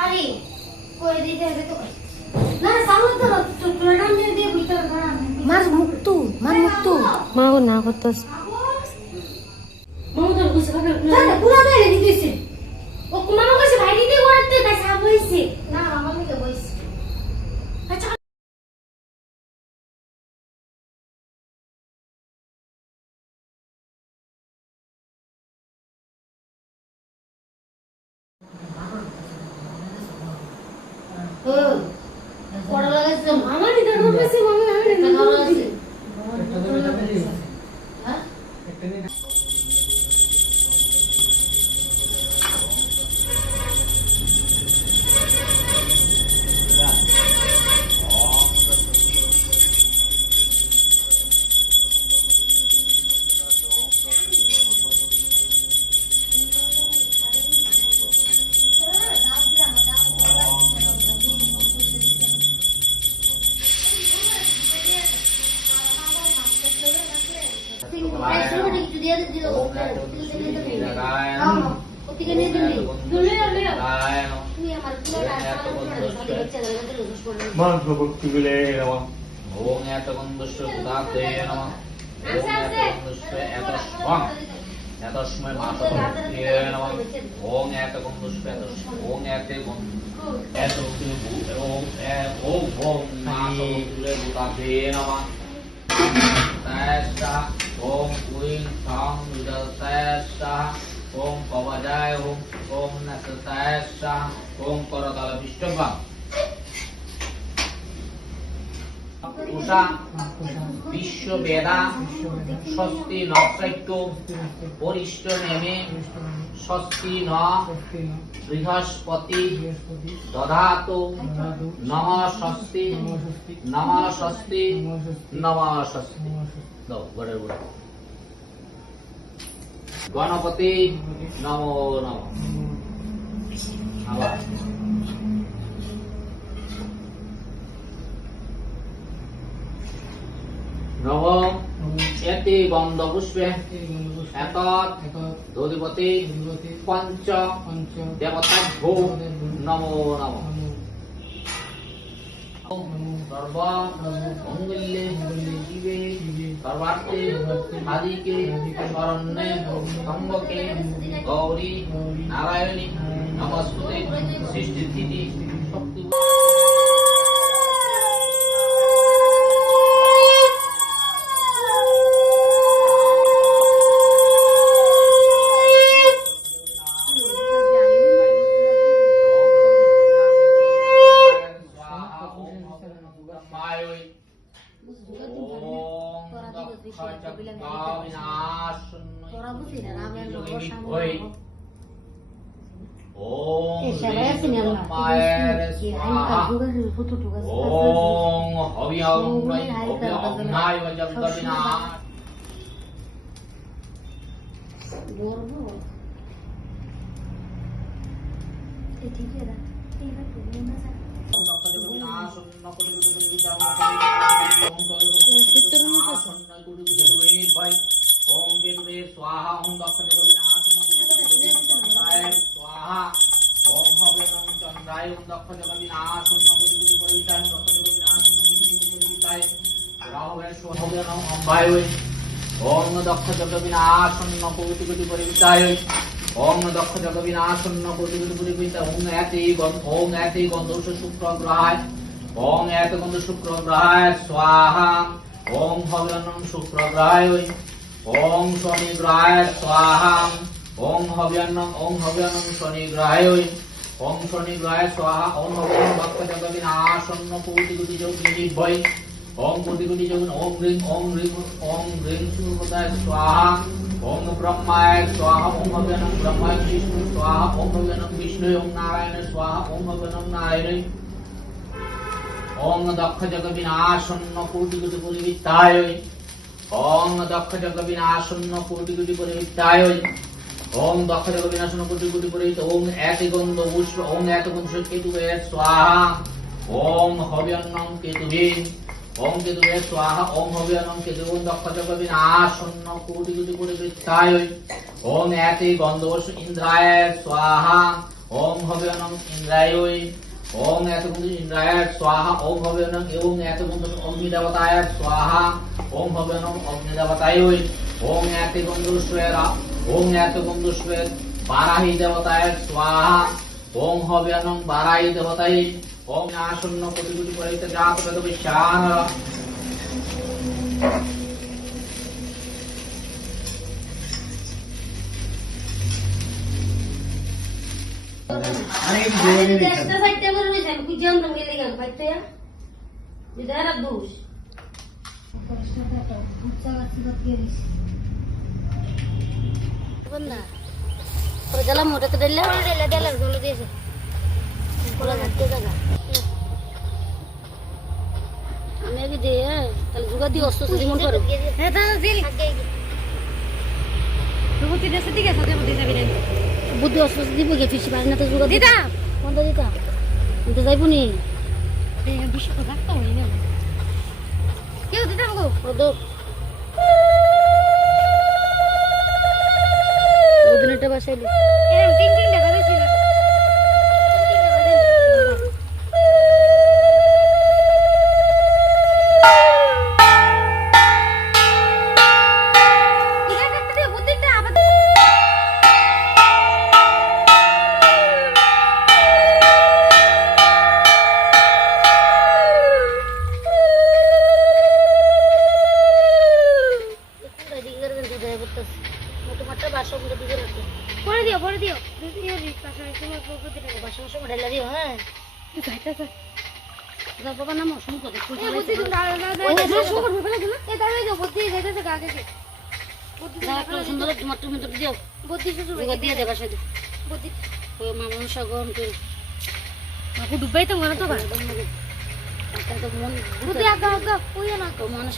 আরে কই দিতে হবে তো না সামনে তো প্রোগ্রাম দিয়ে ভিতর ধরা মার মুক্তু মা ও না করতেছে মামু তো বুঝতে পারবে না পুরো দেয় দিতেছে ও মামা কইছে ভাই দিতে করতে তাই সাব হইছে না মামা কে বইছে আচ্ছা ও পড়া লাগাছে মামা দিতে করতেছে মামা আমি না করতেছি হ্যাঁ এতস্মৈ মাতৃয়ে নমঃ ওং এতগন্ধস্মৈ ওং ওং মাতৃয়ে ভূতাতে নমঃ তস্যা ওং উইং সাং বিদতস্যা ওং কবজায় ওং নতস্যা ওং করতল বিষ্ণুভা উষা বিশ্ব বেদা স্বস্তি নক্ষত্র পরিষ্ট নেমে স্বস্তি ন বৃহস্পতি দধাতু নমঃ স্বস্তি নমঃ স্বস্তি নমঃ স্বস্তি দাও বড় বড় গণপতি নমো নমঃ আবার নব এতে গন্ধ পুষ্পে এতৎ দধিপতি পঞ্চ দেবতাভ্যো নমো নমঃ সর্ব মঙ্গলে জীবে সর্বার্থে সাধিকে শরণ্যে ত্র্যম্বকে গৌরী নারায়ণী নমস্তুতে সৃষ্টি স্থিতি শক্তি ओम दक्ष जग विनाशन्न कोटि कोटि परिविताय ओम दक्ष जग विनाशन्न कोटि कोटि परिविताय ओम ऐते गंधोष शुक्र ग्रहाय ओम ऐते गंध शुक्र ग्रहाय स्वाहा ओम भगवान शुक्र ग्रहाय ओम शनि ग्रहाय स्वाहा ओम भगवान शनि ग्रहाय ओम शनि ग्रहाय स्वाहा ओम भगवान दक्ष जग विनाशन्न कोटि कोटि योगिनी भय ओम कोटि कोटि योगिन ओम ह्रीं सूर्यपदाय स्वाहा ओम ब्रह्माय स्वाहा ओम भगवान ब्रह्माय विष्णु स्वाहा ओम भगवान विष्णु ओम नारायण स्वाहा ओम भगवान नारायण ओम दक्ष जग विनाशन्न कोटि कोटि परिविताय ओम दक्ष जग विनाशन्न कोटि कोटि परिविताय ओम दक्ष जग विनाशन्न कोटि कोटि परिविताय ओम ऐते गंध पुष्प ओम ऐते गंध केतुवे स्वाहा ओम हव्यन्नं केतुवे ओम केतुवे स्वाहा ओम हव्यन्नं केतुवे दक्ष जग विनाशन्न कोटि कोटि परिविताय ओम ऐते गंधोष इंद्राय स्वाहा ওং হবে অনং ইন্দ্রায়ই ওং এত বন্ধু ইন্দ্রায় স্বাহা ওং হবে অনং এবং এত বন্ধু অগ্নি দেবতায় স্বাহা ওং হবে অনং অগ্নি দেবতায় ওং এত বন্ধু শ্রেরা ওং এত বন্ধু শ্রে বারাহি দেবতায় স্বাহা ওং হবে অনং বারাহি দেবতায় ওং আসন্ন কোটি কোটি পরিতে জাত বেদ বিশ্বান একটা সাইডটা করে রইছে আমি বুঝাম তো গেলে গেল বাইতে বিদারা দোষ বন্ধা পরে গেলাম ওটা তো দিলে দিলে জল দিয়েছে পুরো ঘাটতে জায়গা আমি আগে দিয়ে তাহলে জুগা দিয়ে অস্ত্র জীবন করো হ্যাঁ দাদা দিল বুদ্ধি দেশে দিকে সাথে বুদ্ধি যাবি রে বুদ্ধি অস্ত্র দিব গে ফিসি পারে না তো জুগা দিতা বন্ধ দিতা তো যাইবো নি বেশি কথা রাখতে হয় না কেউ দিতা গো ওদো ওদিনটা বাসাইলি এরকম টিং টিং দেখা যাচ্ছিল পরে দিও হ্যাঁ বাবা নাম শুনতে সুন্দর তোমার তুমি তো দিও বুদ্ধি দিয়ে দেবা সাথে বুদ্ধি মানুষ গ্রহণ করে ডুবাই তো মনে তো মন বুদ্ধি আগা আগা ওই না তো মানুষ